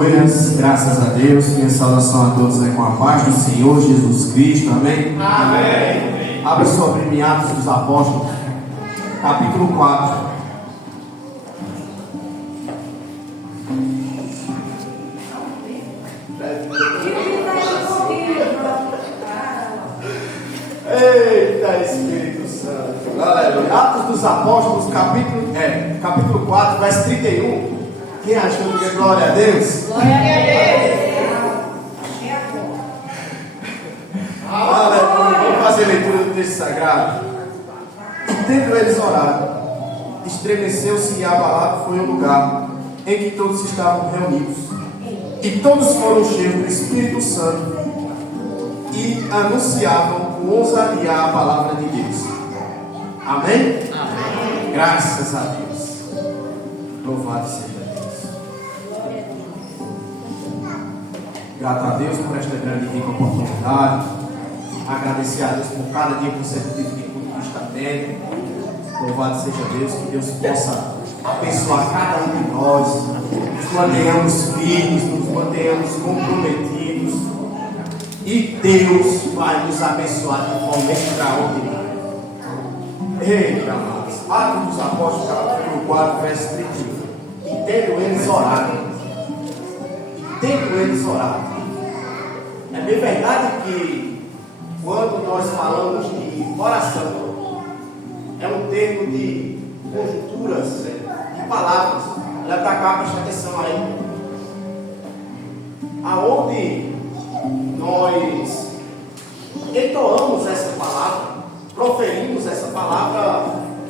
Graças a Deus, minha saudação a todos com a paz do Senhor Jesus Cristo, amém? Amém. Abra sua Bíblia em Atos dos Apóstolos, capítulo 4. Eita Espírito Santo, aleluia. Atos dos Apóstolos, capítulo 4, verso 31. Quem achou que é glória a Deus? Glória a Deus. Aleluia. Vamos fazer a leitura do texto sagrado. Tendo eles orado, estremeceu-se e abalado foi o lugar em que todos estavam reunidos. E todos foram cheios do Espírito Santo e anunciavam com ousadia a palavra de Deus. Amém? Amém. Graças a Deus. Louvado seja grato a Deus por esta grande e rica oportunidade. Agradecer a Deus por cada dia consecutivo que tudo está tendo. Louvado seja Deus, que Deus possa abençoar cada um de nós. Nos mantenhamos firmes, nos mantenhamos comprometidos. E Deus vai nos abençoar de forma extraordinária. Eita, amados. Atos dos Apóstolos, capítulo 4, verso 31. E tendo eles orado. É bem verdade que quando nós falamos de oração, é um termo de conjunturas, de palavras. Ela está cá, presta atenção aí. Aonde nós entoamos essa palavra, proferimos essa palavra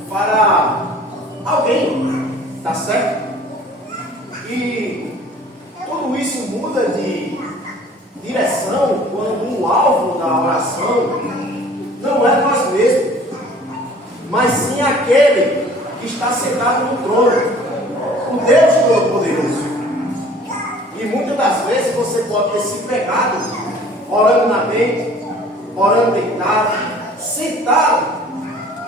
para alguém, tá certo? E tudo isso muda de direção quando o alvo da oração não é nós mesmos, mas sim aquele que está sentado no trono, o Deus Todo-Poderoso. E muitas das vezes você pode ter se pegado orando na mente, orando deitado, sentado,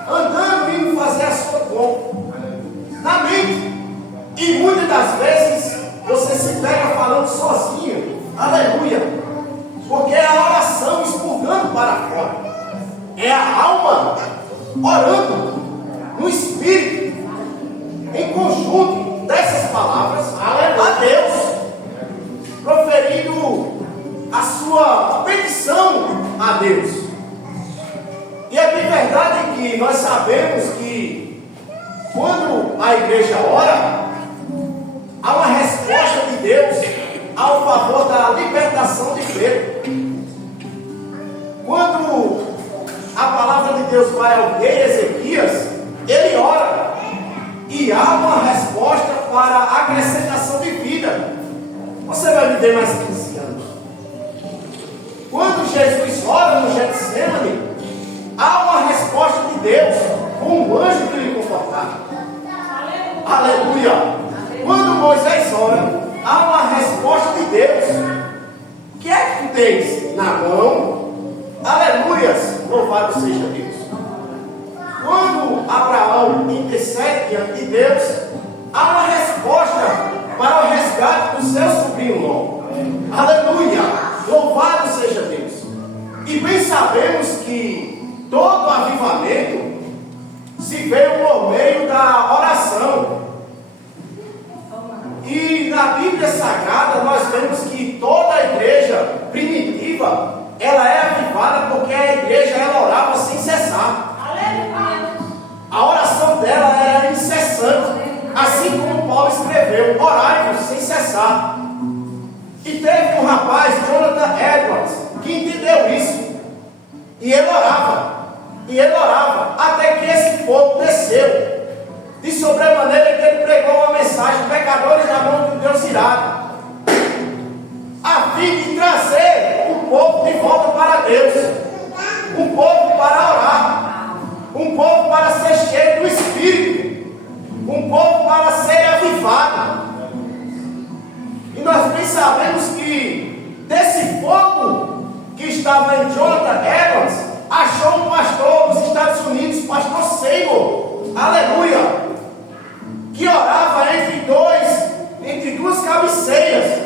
andando e indo fazer a sua compra na mente. E muitas das vezes você se pega falando sozinho, aleluia, porque é a oração expurgando para fora, é a alma orando no Espírito, em conjunto dessas palavras, a Deus, proferindo a sua petição a Deus. E é bem verdade que nós sabemos que quando a igreja ora, há uma resposta de Deus ao favor da libertação de Pedro. Quando a palavra de Deus vai ao rei Ezequias, ele ora e há uma resposta para a acrescentação de vida. Você vai viver mais 15 anos. Quando Jesus ora no Getsemane, há uma resposta de Deus com um anjo que lhe confortava. Aleluia! Quando Moisés ora, há uma resposta de Deus. O que é que tu tens na mão? Aleluias! Louvado seja Deus. Quando Abraão intercede diante de Deus, há uma resposta para o resgate do seu sobrinho Ló. Aleluia! Louvado seja Deus. E bem sabemos que todo avivamento se veio por meio da oração. E na Bíblia Sagrada nós vemos que toda a igreja primitiva, ela é avivada porque a igreja ela orava sem cessar. A oração dela era incessante, assim como Paulo escreveu, orai-vos sem cessar. E teve um rapaz, Jonathan Edwards, que entendeu isso. E ele orava, até que esse fogo desceu. De sobremaneira que ele pregou uma mensagem: pecadores na mão de Deus irado, a fim de trazer o povo de volta para Deus, um povo para orar, um povo para ser cheio do Espírito, um povo para ser avivado. E nós bem sabemos que desse fogo que estava em Jonathan Edwards, achou um pastor dos Estados Unidos, pastor Seymour, aleluia, que orava entre duas cabeceiras,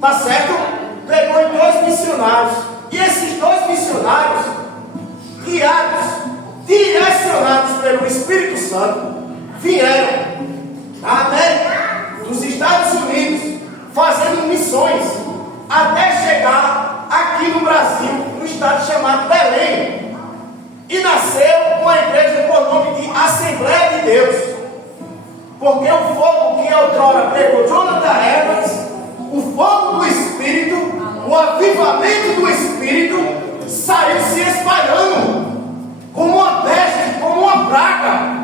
Tá certo? Pegou em 2 missionários. E esses 2 missionários, guiados, direcionados pelo Espírito Santo, vieram à América, dos Estados Unidos, fazendo missões, até chegar aqui no Brasil, no estado chamado Belém. E nasceu uma igreja com o nome de Assembleia de Deus. Porque o fogo que outrora pegou Jonathan Edwards, o fogo do Espírito, o avivamento do Espírito, saiu se espalhando como uma peste, como uma praga.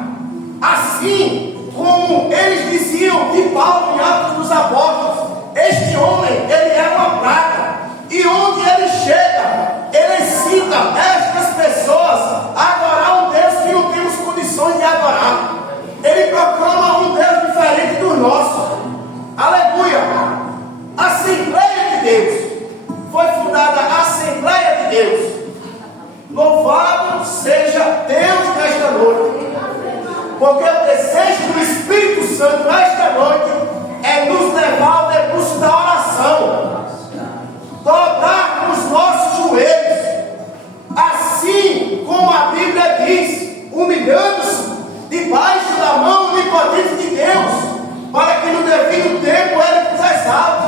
Assim como eles diziam de Paulo em Atos dos Apóstolos, este homem, ele é uma praga. E onde ele chega, ele incita estas pessoas a adorar um Deus que não temos condições de adorar. Ele proclama um Deus diferente do nosso. Aleluia! Assembleia de Deus. Foi fundada a Assembleia de Deus. Louvado seja Deus nesta noite. Porque o desejo do Espírito Santo nesta noite é nos levar ao depósito da oração. Dobrar os nossos joelhos. Assim como a Bíblia diz, humilhando-se debaixo da mão onipotente de Deus, para que no devido tempo Ele nos exalte.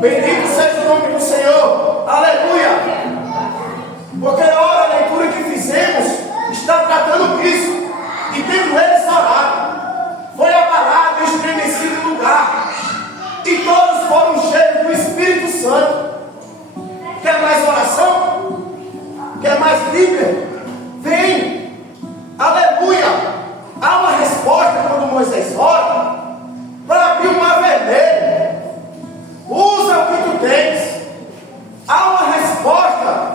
Bendito seja o nome do Senhor. Aleluia. Porque na hora da leitura que fizemos, está tratando disso. E tendo eles orado, foi abalado e estremecido o lugar. E todos foram cheios do Espírito Santo. Quer mais oração? Quer mais Bíblia? Vem. Aleluia. Há uma resposta quando Moisés ora para abrir o mar vermelho. Usa o que tu tens. Há uma resposta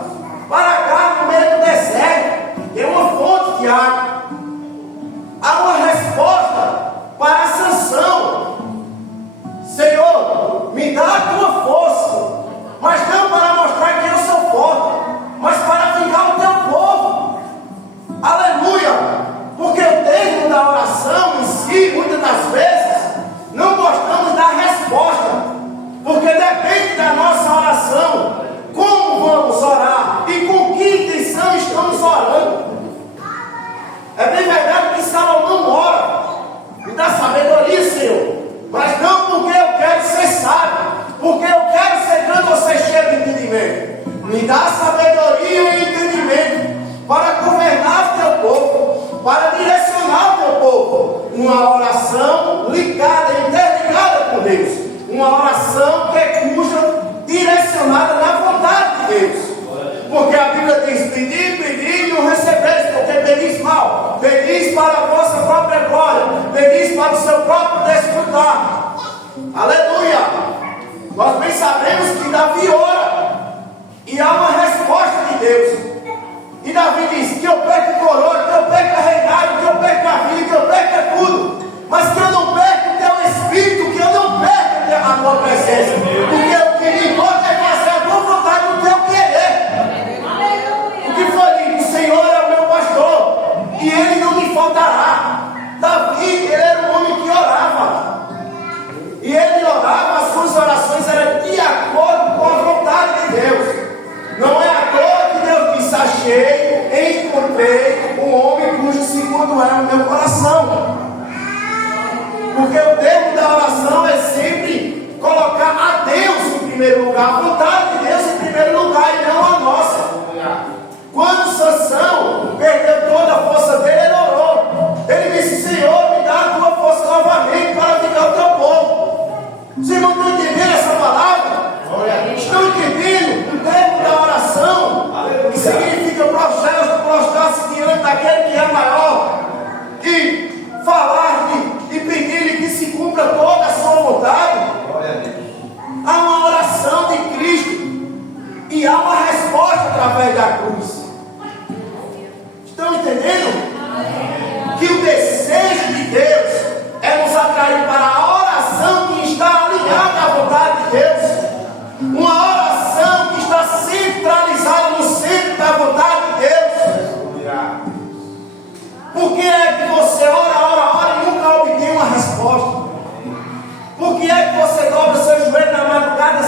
para cá no meio do deserto. Tem uma fonte de água. Há uma resposta para a Sansão. Senhor, me dá a tua força, mas não para mostrar que eu sou forte, mas para vingar o teu povo. Aleluia. Porque o termo da oração em si, muitas das vezes, não gostamos da resposta, porque depende da nossa oração, como vamos orar e com que intenção estamos orando. É bem verdade que Salomão ora, me dá sabedoria, Senhor, mas não porque eu quero ser sábio, porque eu quero ser grande ou ser cheio de entendimento. Me dá sabedoria e entendimento para governar o teu povo, para direcionar o teu povo. Uma oração ligada, interligada com Deus. Uma oração que é cuja direcionada na vontade de Deus. Porque a Bíblia diz: pedir, pedir e não recebeis, porque pedis mal. Pedis para a vossa própria glória, pedis para o seu próprio desfrutar. Aleluia. Nós bem sabemos que Davi ora e há uma resposta de Deus. E Davi diz: que eu perco coroa, que eu perco a reinado, que eu perco a vida, que eu perco tudo, mas que eu não perco o teu Espírito, que eu não perco a tua presença, porque o que me importa é fazer a tua vontade, o teu querer. O que foi dito? O Senhor é o meu pastor e Ele não me faltará. Davi, ele era um homem que orava, e ele orava, as suas orações eram de acordo com a vontade de Deus. Não é à toa que Deus disse: achei, encontrei um homem cujo segundo era o meu coração. Porque o termo da oração é sempre colocar a Deus em primeiro lugar, a vontade de Deus em primeiro lugar e não a nossa. Quando Sansão perdeu toda a força dele, ele orou. Ele disse: Senhor, me dá a tua força novamente para vingar o teu povo. Vocês irmãos estão entendendo essa palavra? Estão entendendo o termo da oração? Que significa prostrar-se diante daquele que é maior e falar e pedir que se cumpra toda a sua vontade. Há uma oração de Cristo e há uma resposta através da cruz. Estão entendendo? Que o desejo de Deus é nos atrair para a oração que está alinhada à vontade de Deus. Uma oração que está centralizada no centro da vontade de Deus. Por que é que você ora e nunca obtém uma resposta? Por que é que você dobra seu joelho na madrugada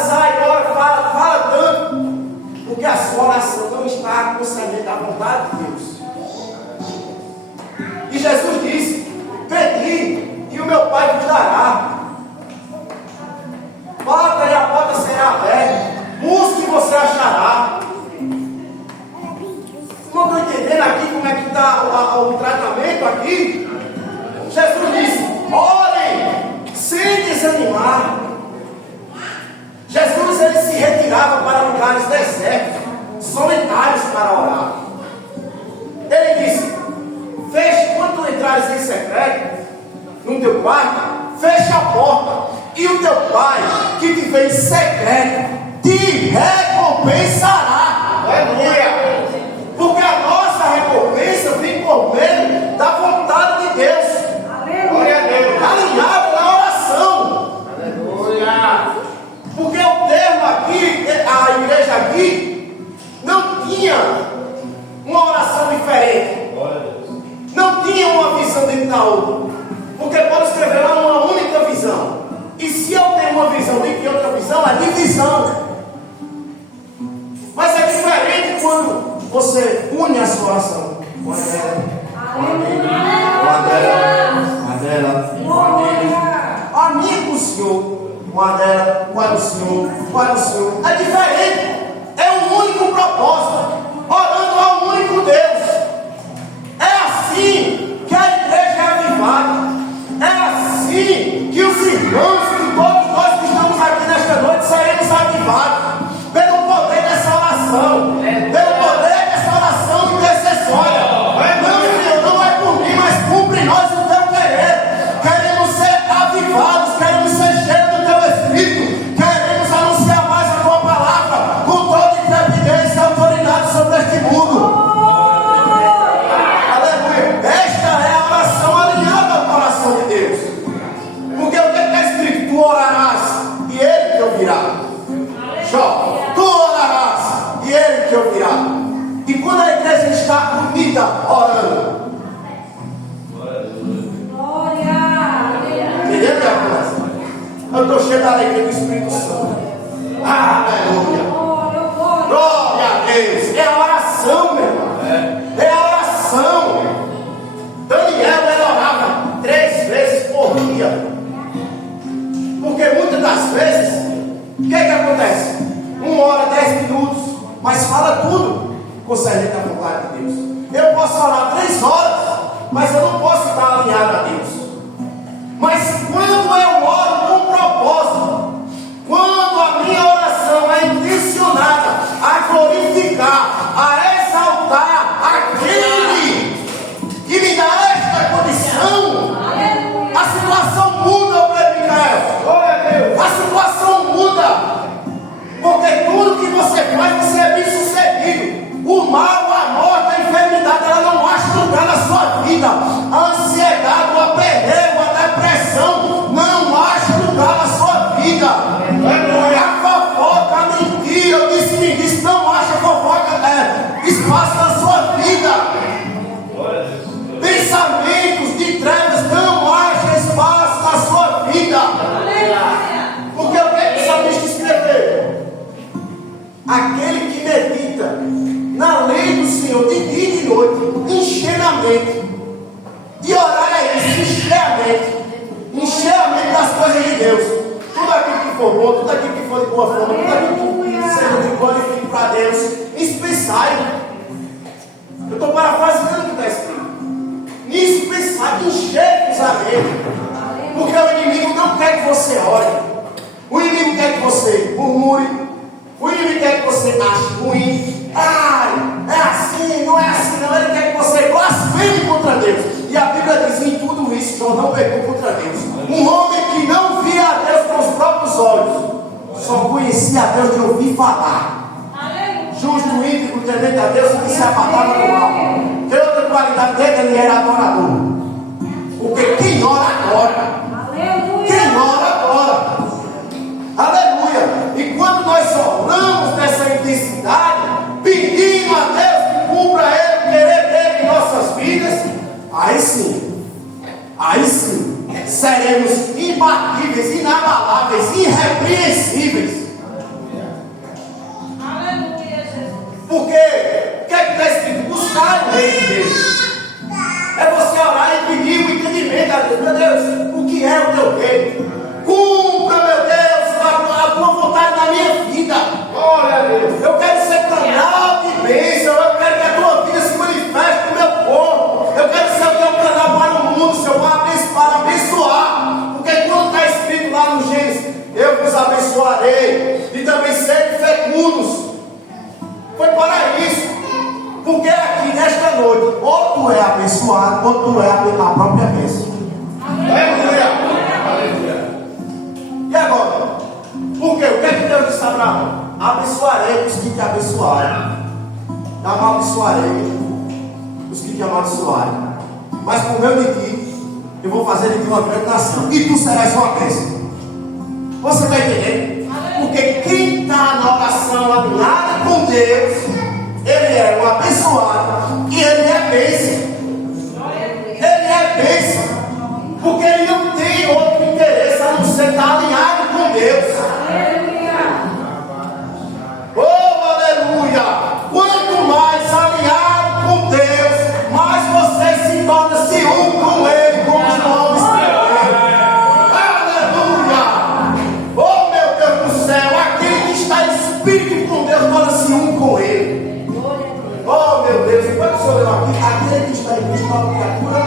sua oração não está concernente à vontade de Deus. E Jesus disse: pedi e o meu Pai vos dará. Bata e a porta será aberta. Busque e você achará. Não estou entendendo aqui como é que está o tratamento aqui. Jesus disse: orem sem desanimar. Jesus ele se retirava para lugares desertos, solitários para orar. Ele disse: feche, quando tu entrares em secreto, no teu quarto, feche a porta, e o teu Pai, que te vê em secreto, te recompensará. Aleluia! Porque a nossa recompensa vem por meio da vontade de Deus. Glória a Deus. Alinhado na oração. Aleluia! Porque o termo aqui, a igreja aqui, não tinha uma oração diferente. Não tinha uma visão dentro da outra. Porque pode escrever lá uma única visão. E se eu tenho uma visão e outra visão, é divisão. Mas é diferente quando você une a sua oração. Com a minha com o Senhor. Com a dela, com a do Senhor, com a do Senhor. É diferente. É um único propósito. Orando ao único Deus. É assim que a igreja é avivada. É assim que os irmãos, que todos nós que estamos aqui nesta noite, seremos avivados. Pelo poder dessa oração. Pelo poder dessa oração intercessória. Não, Senhor, não é por mim, mas cumpre nós o teu querer. Queremos ser avivados, queremos ser cheios do teu Espírito. Queremos anunciar mais a tua palavra com toda intrepidez e autoridade sobre este mundo. Aleluia. Esta é a oração alinhada ao coração de Deus. Porque o que está escrito? Tu orarás e Ele te ouvirá. Jó, tu orarás e Ele te ouvirá. E quando a igreja está unida orando, entendeu, minha coisa? Eu estou cheio da alegria do Espírito Santo. Aleluia. Glória a Deus. É a oração, meu irmão. É a oração. Daniel ele orava 3 vezes por dia. Porque muitas das vezes, o que acontece? 1 hora, 10 minutos, mas fala tudo concernente à vontade de Deus. Eu posso falar 3 horas, mas eu não posso estar alinhado a Deus. Mas quando eu oro com propósito, quando a minha oração é intencionada a glorificar, a exaltar aquele que me dá esta condição, a situação muda, Micael. A situação muda. Porque tudo que você faz, você é bem sucedido. O mal, a morte, a enfermidade, ela não acha lugar na sua vida. A ansiedade, o apego, a depressão, não acha lugar na sua vida. A fofoca, a mentira, o disse não acha fofoca, espaço na sua vida. Pensamentos de trevas não acham espaço na sua vida. Porque o que o salmista escreveu? Aquele que medita na lei do Senhor de dia e de noite, encher a mente. E orar é isso, encher a mente das coisas de Deus. Tudo aquilo que for bom, tudo aquilo que for de boa forma, tudo aquilo que seja de glorifique para Deus, isso pensai. Eu estou parafraseando o que está escrito. Nisso pensai, encher-vos a mente. Porque o inimigo não quer que você ore. O inimigo quer que você murmure. O inimigo quer que você ache ruim. Ai, é assim, não é assim não. Ele quer que você blasfeme contra Deus. E a Bíblia diz: em tudo isso, Jó não pecou contra Deus. Um homem que não via a Deus com os próprios olhos, só conhecia a Deus de ouvir falar. Justo, íntegro, temente a Deus, que se apartava do mal. Tem outra qualidade dele, ele era adorador. Porque quem ora, adora. Quem ora, adora. Aleluia. E quando nós oramos nessa intensidade, pedindo a Deus que cumpra Ele, o querer dele em nossas vidas, aí sim, seremos imbatíveis, inabaláveis, irrepreensíveis. Aleluia, Jesus. reino de Deus. É você orar e pedir o entendimento a Deus. Meu Deus, o que é o teu reino? Cumpra, meu Deus, a tua vontade na minha vida. Glória a Deus. Eu quero ser canal de bênção. Eu quero que a tua vida se manifeste no meu corpo. Eu quero ser o teu canal para o mundo, Senhor, para abençoar. Porque quando está escrito lá no Gênesis, eu vos abençoarei e também serei fecundos. Foi para isso. Porque aqui nesta noite, ou tu é abençoado, ou tu é a própria bênção. Aleluia. E agora? Por quê? O que é que Deus disse a Abraão? Abençoarei os que te abençoarem. Amaldiçoarei os que te amaldiçoarem. Mas por meio de ti, eu vou fazer de ti uma grande nação. E tu serás uma bênção. Você vai entender? Porque quem está na oração alinhada com Deus, ele é um abençoado e ele é bênção. Ele é bênção. Porque ele não tem outro interesse a não ser estar alinhado com Deus. Oh, aleluia! Quanto mais alinhado com Deus, mais você se torna-se um com Ele, como os nomes dele. Aleluia! Oh, meu Deus do céu! Aquele que está em espírito com Deus torna-se um com Ele. Oh, meu Deus! Enquanto o Senhor leu aqui, aquele que está em Cristo é uma criatura.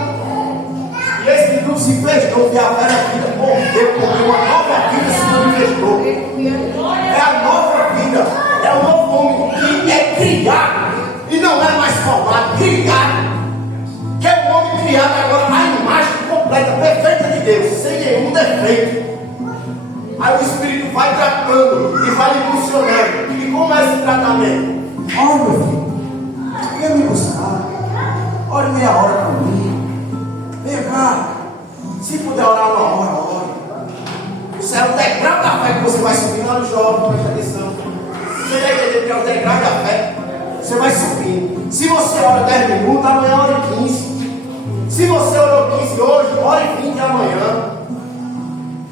E esse que tudo se prestou, que a velha vida morreu, porque uma nova vida se manifestou. É a nova vida, é o novo homem que é criado, e não é mais formado, criado. Que é o homem criado agora à imagem completa, perfeita de Deus, sem nenhum defeito. Aí o Espírito vai tratando e vai impulsionando. E como é esse tratamento? Olha, meu filho, vem me buscar, ore meia hora para mim. Vem cá, se puder orar uma hora, ore. Isso é o degrau da fé que você vai subir lá no jovem, presta atenção. Você vai entender que é o degrau da fé. Você vai subindo. Se você ora 10 minutos, amanhã ore 15. Se você orou 15 hoje, ore 20 amanhã.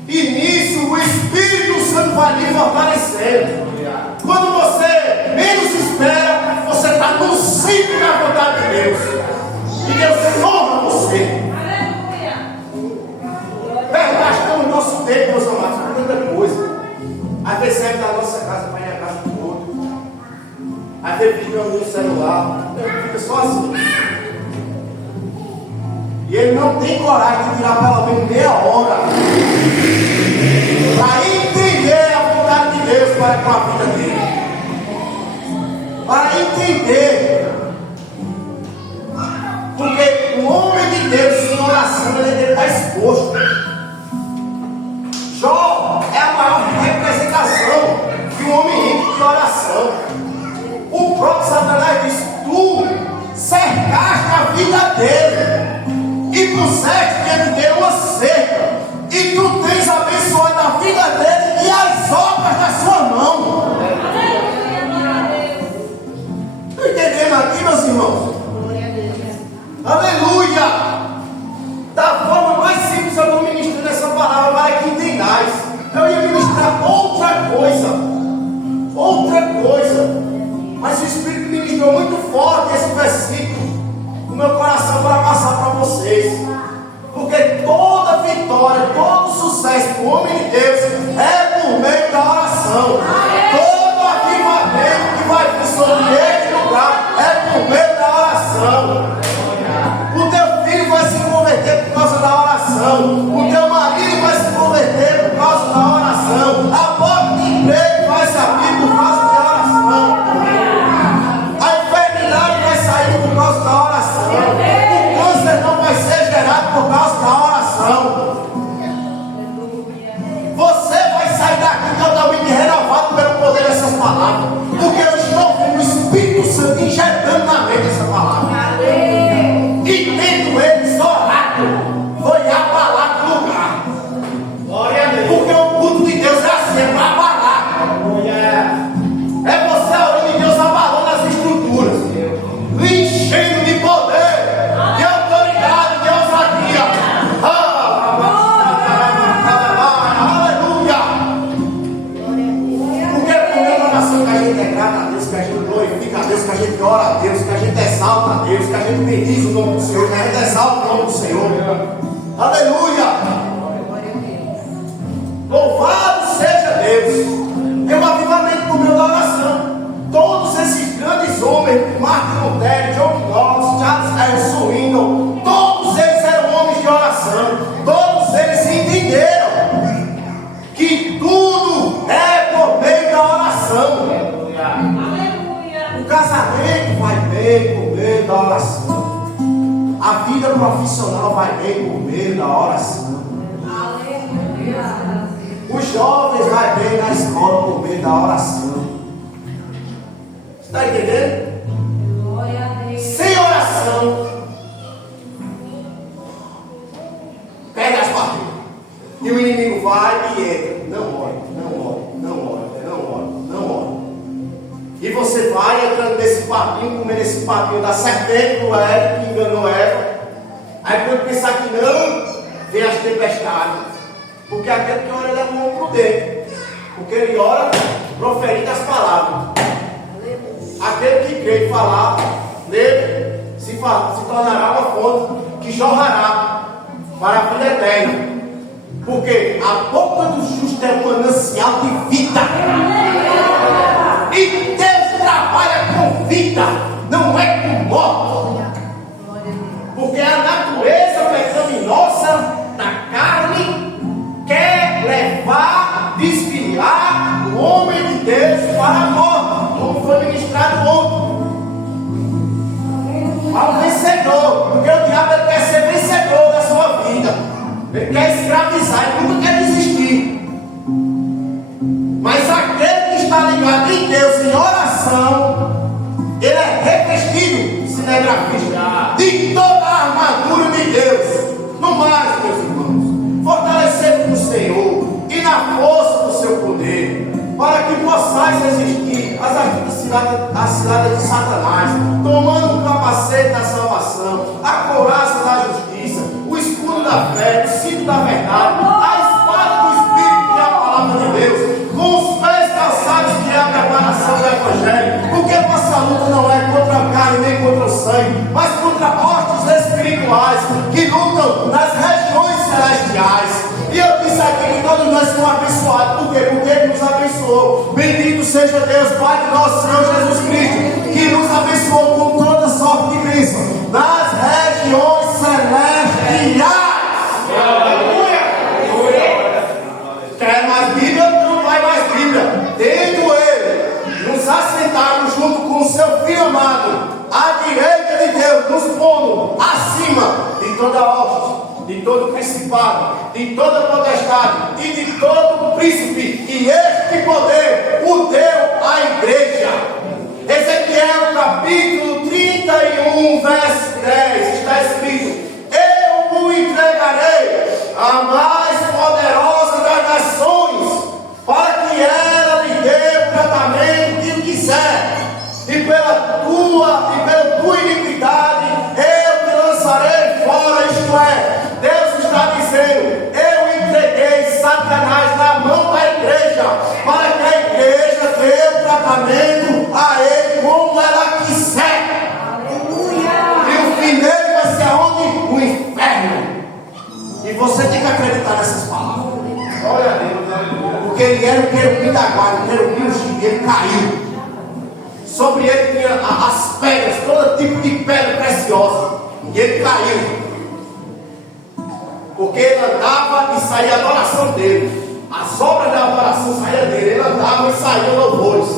E nisso o Espírito Santo vai lhe fortalecendo. Quando você menos espera, você está no centro da vontade de Deus. E Deus honra você. Gastamos nosso tempo, meus amados, com tanta coisa. Às vezes serve da nossa casa para ir à casa do outro. Às vezes fica no celular, fica sozinho. E ele não tem coragem de tirar pelo menos meia hora para entender a vontade de Deus para com a vida dele. Para entender. Porque o homem de Deus sem oração, ele está exposto. Jó é a maior representação de um homem rico de oração. O próprio Satanás diz: tu cercaste a vida dele e puseste diante dele uma cerca, e tu tens abençoado a vida dele e as obras da sua mão. Estão entendendo aqui, meus irmãos? Aleluia! Da forma mais simples eu estou ministrando essa palavra para que entendais. Eu ia ministrar outra coisa, mas o Espírito ministrou muito forte esse versículo no meu coração para passar para vocês. Porque toda vitória, todo sucesso do homem de Deus é por meio da oração. Todo avivamento que vai vir sobre este lugar é por meio da oração. O teu filho vai se converter por causa da oração. O teu marido vai se converter por causa da oração. A porta de emprego vai se abrir por causa da oração. A enfermidade vai sair por causa da oração. O câncer não vai ser gerado por causa da oração. Você vai sair daqui totalmente renovado pelo poder dessas palavras. Porque eu estou com o Espírito Deus, que a gente ora a Deus, que a gente exalta a Deus, que a gente bendiz o nome do Senhor, que a gente exalta o nome do Senhor. Aleluia! Louvado seja Deus! É um avivamento por meio da oração. Todos esses grandes homens, Martin Lutero, John Knox, Charles F. Swindoll, todos eles eram homens de oração. Todos eles entenderam que tudo é por meio da oração. O casamento vai bem por meio da oração. A vida profissional vai bem por meio da oração. Os jovens vai bem na escola por meio da oração. Está entendendo? Sem oração, pega as partidas. E o inimigo vai e entra. Não ore, não ore, não ore, não ore, não ore. E você vai entrando nesse papinho, comendo esse papinho da serpente do Eva, que enganou Eva. Aí quando pensar que não, vem as tempestades. Porque aquele que ora ele é um homem prudente. Porque ele ora proferindo as palavras. Aquele que crê em falar, nele se tornará uma fonte que jorrará para a vida eterna. Porque a boca do justo é um manancial de vida. E Deus trabalha com vida, não é com morte. Porque a natureza pecaminosa da carne quer levar, desviar o homem de Deus para a morte, como foi ministrado ontem. Ao vencedor, porque o diabo ele quer ser vencedor da sua vida, ele quer escravizar, ele nunca quer desistir. Mas aquele que está ligado em Deus em oração, ele é revestido, cinegrafista, de toda a armadura de Deus. No mais, meus irmãos, fortalecendo no Senhor e na força do seu poder, para que possais resistir às ciladas de Satanás, tomando o capacete da salvação, a couraça da justiça, o escudo da fé, o cinto da verdade, a espada do Espírito, que é a palavra de Deus, com os pés calçados, que é a preparação do Evangelho. Porque a nossa luta não é contra a carne nem contra o sangue, mas contra hostes espirituais que lutam nas regiões celestiais. E eu disse aqui que todos nós somos abençoados. Por quê? Porque Ele nos abençoou. Bendito seja Deus, Pai de nosso Senhor Jesus Cristo, que nos abençoou com toda sorte de bênção nas regiões celestiais. Aleluia! Quer mais Bíblia? Não vai mais Bíblia. Tendo Ele nos assentado junto com o seu Filho amado, à direita de Deus, nos pondo acima de toda hoste, de todo principado, de toda potestade e de todo príncipe, e este poder o deu à igreja. Ezequiel capítulo 31, verso 10, está escrito: eu o entregarei à mais poderosa das nações, para que ela lhe dê o tratamento que quiser, e pela tua iniquidade eu te lançarei fora. Isto é, Deus está dizendo: eu entreguei Satanás na mão da igreja, para que a igreja dê o tratamento a ele como ela quiser. Aleluia! E o fim dele vai ser aonde? O inferno. E você tem que acreditar nessas palavras. Glória a Deus, aleluia. Porque ele era o querubim da guarda, o querubim ungido, ele caiu. Sobre ele tinha as pedras, todo tipo de pedra preciosa. E ele caiu. Porque ele andava e saía a adoração dele. As obras da adoração saíam dele. Ele andava e saía louvores.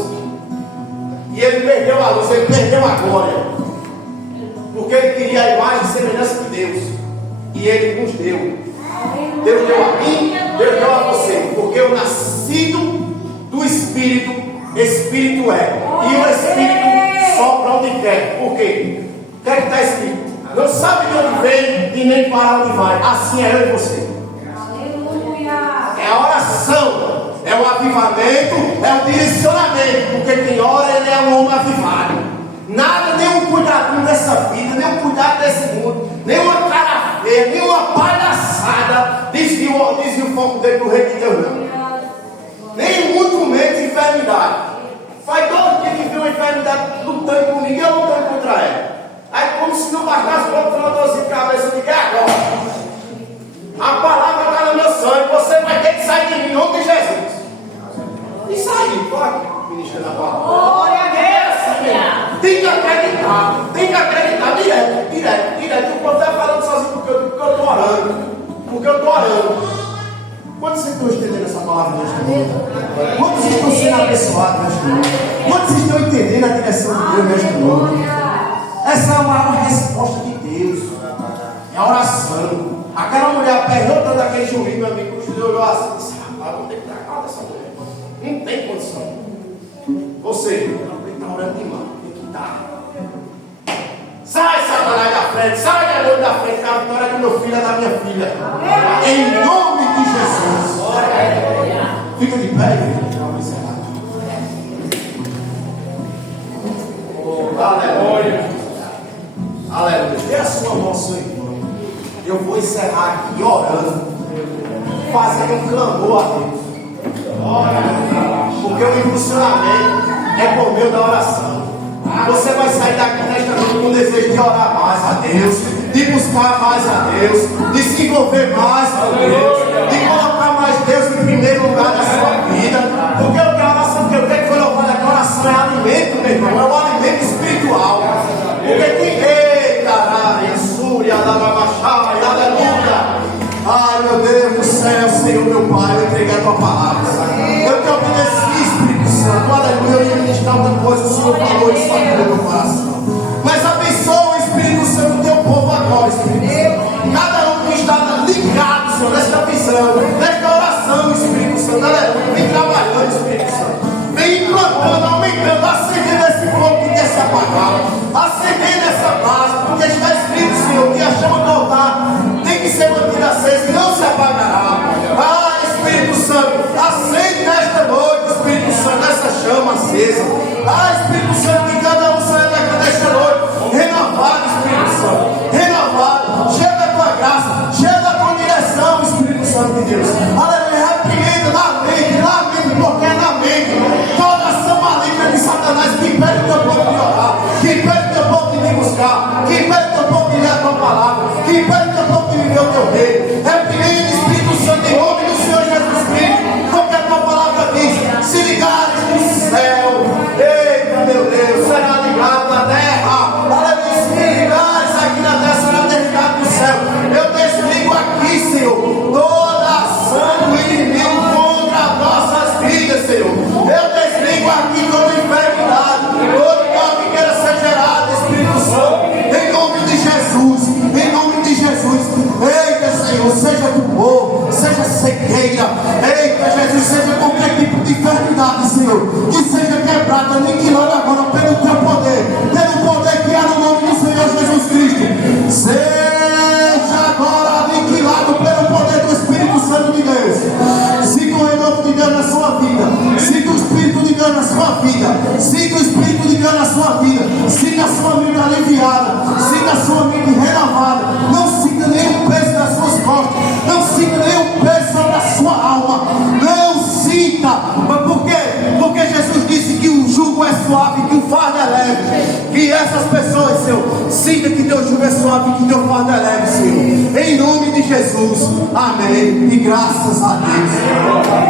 E ele perdeu a luz, ele perdeu a glória. Porque ele queria a imagem e semelhança de Deus. E ele nos deu. Deus deu a mim, Deus deu a você. Porque o nascido do Espírito, Espírito é. E o Espírito sopra onde quer. Por quê? O que é que está escrito? Não sabe de onde vem e nem para onde vai. Assim é eu e você. Aleluia. É a oração, é o avivamento, é o direcionamento. Porque quem ora, ele é um homem avivado. Nada, nenhum cuidadinho dessa vida, nenhum cuidado desse mundo, nenhuma cara feia, nenhuma palhaçada desvia o foco dele do reino de Deus, não. Nem muito menos enfermidade. Faz 2 dias que viu uma enfermidade. enfermidade lutando comigo e eu lutando contra ela. Aí, como se não bastasse o outro falou de cabeça, eu digo, é agora. A palavra está no meu sangue, você vai ter que sair de mim em nome de Jesus. E sair, pode, ministro da palavra. Glória a Deus. Tem que acreditar direto. O povo está falando sozinho porque eu estou orando. Quantos estão entendendo essa palavra neste momento? Quantos estão sendo abençoados neste momento? Quantos estão entendendo a direção de Deus neste momento? Essa é a maior resposta de Deus. É a oração. Aquela mulher apertou tanto aquele juiz, meu amigo, o juiz olhou assim e disse, rapaz, vou ter que tratar dessa mulher. Não tem condição. Você, ele está orando demais. Tem que dar. Sai, Satanás da frente. Sai, demônio da frente. A vitória do meu filho é da minha filha. Em nome de Jesus. Fica de pé, igreja. Vamos encerrar. Aleluia. Aleluia. Dê a sua mão, seu irmão. Eu vou encerrar aqui orando, fazendo um clamor a Deus. Porque o impulsionamento é por meio da oração. Você vai sair daqui nesta noite com o desejo de orar mais a Deus, de buscar mais a Deus, de se envolver mais com Deus, de colocar mais Deus em primeiro lugar na sua vida. Porque o que a oração que eu tenho que foi louvado é que a oração é alimento, meu irmão, é um alimento espiritual. Porque tem aleluia. Ai, meu Deus do céu, Senhor, meu Pai, eu entreguei a tua palavra. Eu te obedeci, Espírito Santo. Aleluia, eu ia ministrar outra coisa, o Senhor falou e só no meu coração. Mas abençoa, Espírito Santo, o teu povo agora, Espírito Santo. Cada um que está ligado, Senhor, nesta visão, nesta oração, Espírito Santo. Aleluia, vem trabalhando, Espírito Santo. Vem implantando, aumentando, acendendo esse fogo que quer se apagar. Acendendo essa base, porque está escrito, Senhor, que a chama do altar tem que ser mantida acesa e não se apagará. Ah, Espírito Santo, acende nesta noite, Espírito Santo, essa chama acesa. Ah, Espírito Santo, que cada um saia daqui nesta noite renovado, Espírito Santo, renovado, cheio da tua graça, cheio da tua direção, Espírito Santo de Deus. Aleluia, repreenda na mente, porque é na mente toda ação maligna de Satanás que impede o teu povo de orar, que impede o teu povo de me buscar, que impede o teu povo de ler a tua palavra, que impede o teu povo de viver o teu reino. Repreende, Espírito Santo, em nome do Senhor Jesus Cristo, porque a tua palavra diz: se ligares no céu, eita meu Deus, será ligado na terra. Aleluia, se ligares aqui na terra, será ligado no céu. Eu desligo aqui, Senhor, toda ação do inimigo contra as nossas vidas, Senhor. Eu desligo aqui toda enfermidade, todo mal que queira ser gerado, Espírito Santo, em nome de Jesus, em nome de Jesus. Eita, Senhor, seja tumor, seja cegueira, eita, Jesus, seja qualquer tipo de enfermidade, Senhor, que seja quebrada, aniquilada agora pelo teu poder, pelo poder que há no nome do Senhor Jesus Cristo. Seja agora aniquilado pelo poder do Espírito Santo de Deus. Siga o renovo de Deus na sua vida, siga o Espírito de Deus na sua vida, siga o Espírito de Deus na sua vida, siga a sua mente aliviada, siga a sua mente renovada. Não sinta nenhum peso nas suas costas, não sinta nenhum peso sobre a sua alma, não sinta. Mas por quê? Porque Jesus disse que o jugo é suave, que o fardo é leve. Que essas pessoas, Senhor, sinta que teu jugo é suave e que teu fardo é leve, Senhor, em nome de Jesus, amém, e graças a Deus.